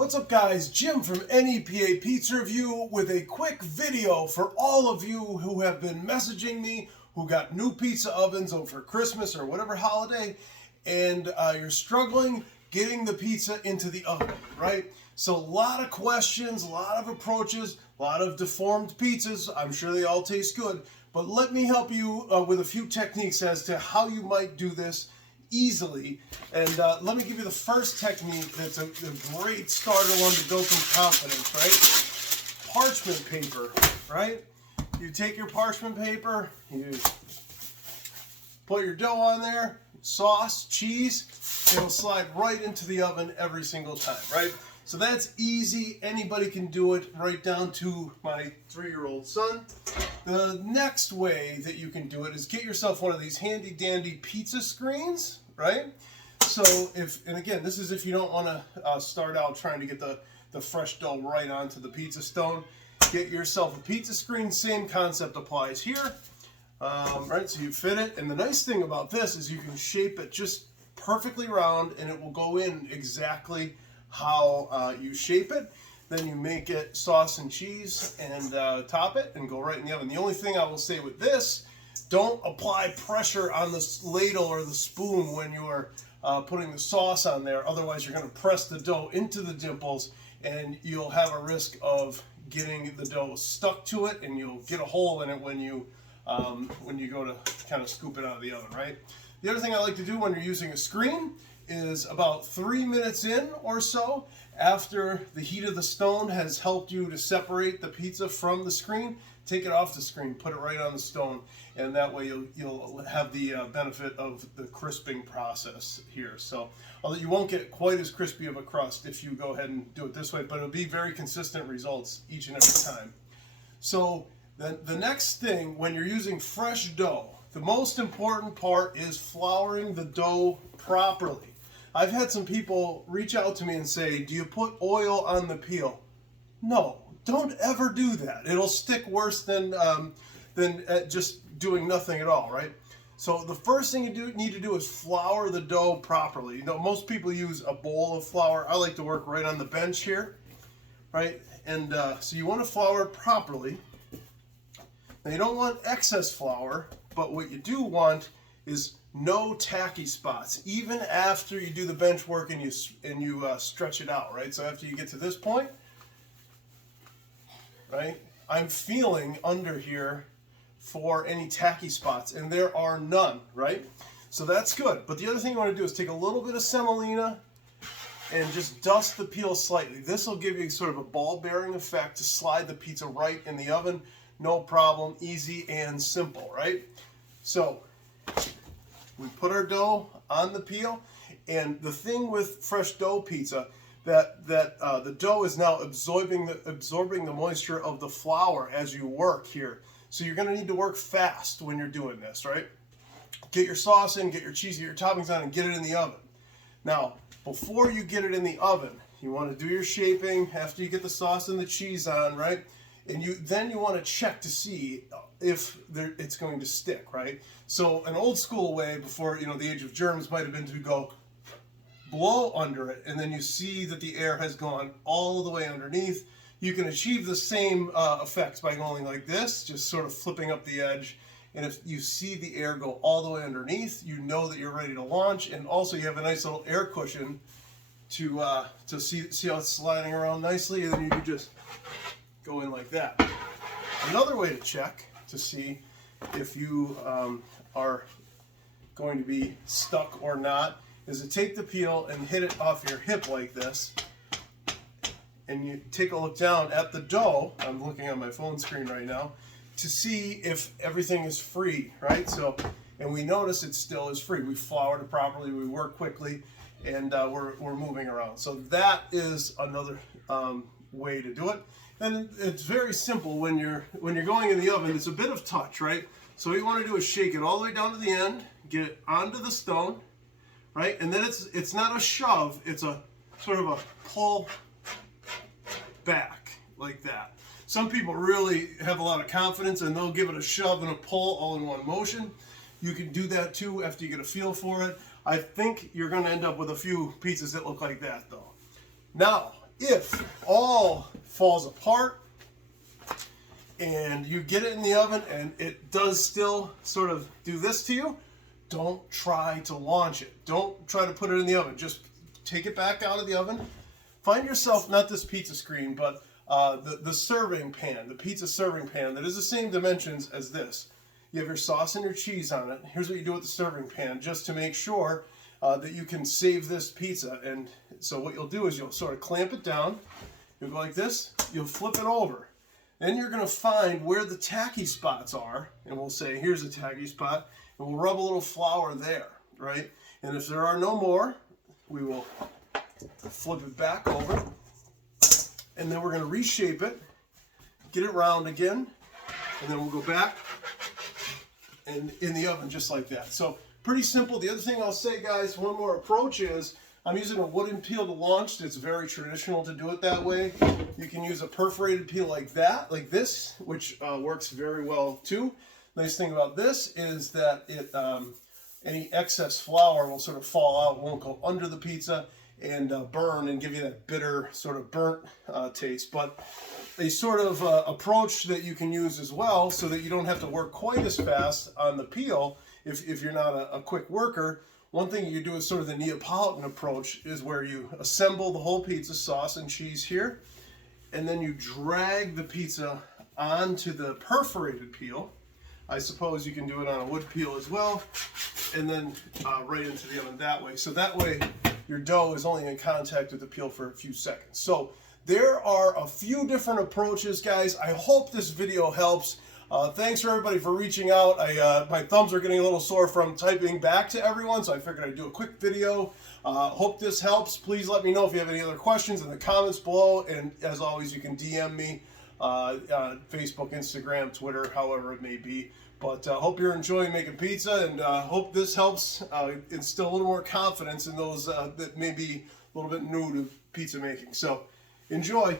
What's up guys, Jim from NEPA Pizza Review with a quick video for all of you who have been messaging me, who got new pizza ovens over Christmas or whatever holiday, and you're struggling getting the pizza into the oven, right? So a lot of questions, a lot of approaches, a lot of deformed pizzas. I'm sure they all taste good, but let me help you with a few techniques as to how you might do this easily. And let me give you the first technique that's a great starter one to build some confidence, right? Parchment paper, right? You take your parchment paper, you put your dough on there, sauce, cheese, it'll slide right into the oven every single time, right? So that's easy, anybody can do it, right down to my 3-year-old son. The next way that you can do it is get yourself one of these handy dandy pizza screens, right? So and again, this is if you don't want to start out trying to get the fresh dough right onto the pizza stone. Get yourself a pizza screen, same concept applies here, right? So you fit it, and the nice thing about this is you can shape it just perfectly round and it will go in exactly how you shape it. Then you make it sauce and cheese and top it and go right in the oven. The only thing I will say with this, don't apply pressure on the ladle or the spoon when you are putting the sauce on there. Otherwise, you're going to press the dough into the dimples and you'll have a risk of getting the dough stuck to it, and you'll get a hole in it when you go to kind of scoop it out of the oven, right? The other thing I like to do when you're using a screen is about 3 minutes in or so, after the heat of the stone has helped you to separate the pizza from the screen, take it off the screen, put it right on the stone, and that way you'll have the benefit of the crisping process here. So, although you won't get quite as crispy of a crust if you go ahead and do it this way, but it'll be very consistent results each and every time. So the next thing, when you're using fresh dough, the most important part is flouring the dough properly. I've had some people reach out to me and say, do you put oil on the peel? No, don't ever do that. It'll stick worse than just doing nothing at all, right? So the first thing you need to do is flour the dough properly. You know, most people use a bowl of flour. I like to work right on the bench here, right? And so you want to flour it properly. Now you don't want excess flour, but what you do want is no tacky spots, even after you do the bench work and you stretch it out, right? So after you get to this point, right, I'm feeling under here for any tacky spots, and there are none, right? So that's good. But the other thing you want to do is take a little bit of semolina and just dust the peel slightly. This will give you sort of a ball-bearing effect to slide the pizza right in the oven. No problem, easy and simple, right? So we put our dough on the peel, and the thing with fresh dough pizza, that the dough is now absorbing the moisture of the flour as you work here. So you're going to need to work fast when you're doing this, right? Get your sauce in, get your cheese, get your toppings on, and get it in the oven. Now, before you get it in the oven, you want to do your shaping after you get the sauce and the cheese on, right? And then you want to check to see if it's going to stick, right? So an old school way before, the age of germs might have been to go blow under it, and then you see that the air has gone all the way underneath. You can achieve the same effects by going like this, just sort of flipping up the edge. And if you see the air go all the way underneath, you know that you're ready to launch. And also you have a nice little air cushion to see how it's sliding around nicely, and then you can just go in like that. Another way to check to see if you are going to be stuck or not is to take the peel and hit it off your hip like this, and you take a look down at the dough. I'm looking on my phone screen right now to see if everything is free, right? So, and we notice it still is free. We floured it properly, we work quickly, and we're moving around. So that is another way to do it. And it's very simple when you're going in the oven. It's a bit of touch, right? So what you want to do is shake it all the way down to the end, get it onto the stone, right? And then it's not a shove, it's a sort of a pull back like that. Some people really have a lot of confidence and they'll give it a shove and a pull all in one motion. You can do that too after you get a feel for it. I think you're going to end up with a few pizzas that look like that though. Now, If all falls apart and you get it in the oven and it does still sort of do this to you, don't try to launch it. Don't try to put it in the oven. Just take it back out of the oven. Find yourself, not this pizza screen, but the serving pan, the pizza serving pan that is the same dimensions as this. You have your sauce and your cheese on it. Here's what you do with the serving pan, just to make sure that you can save this pizza. And so what you'll do is you'll sort of clamp it down. You'll go like this. You'll flip it over. Then you're going to find where the tacky spots are, and we'll say, here's a tacky spot, and we'll rub a little flour there, right? And if there are no more, we will flip it back over, and then we're going to reshape it, get it round again, and then we'll go back and in the oven just like that. So pretty simple. The other thing I'll say, guys, one more approach is I'm using a wooden peel to launch. It's very traditional to do it that way. You can use a perforated peel like that, like this, which works very well too. Nice thing about this is that it any excess flour will sort of fall out, won't go under the pizza and burn and give you that bitter sort of burnt taste. But a sort of approach that you can use as well, so that you don't have to work quite as fast on the peel if you're not a quick worker. One thing you do is sort of the Neapolitan approach, is where you assemble the whole pizza, sauce and cheese here, and then you drag the pizza onto the perforated peel. I suppose you can do it on a wood peel as well, and then right into the oven that way. So that way your dough is only in contact with the peel for a few seconds. So there are a few different approaches, guys. I hope this video helps. Thanks for everybody for reaching out. My thumbs are getting a little sore from typing back to everyone, so I figured I'd do a quick video. Hope this helps. Please let me know if you have any other questions in the comments below, and as always, you can DM me on Facebook, Instagram, Twitter, however it may be. But hope you're enjoying making pizza, and hope this helps instill a little more confidence in those that may be a little bit new to pizza making. So enjoy.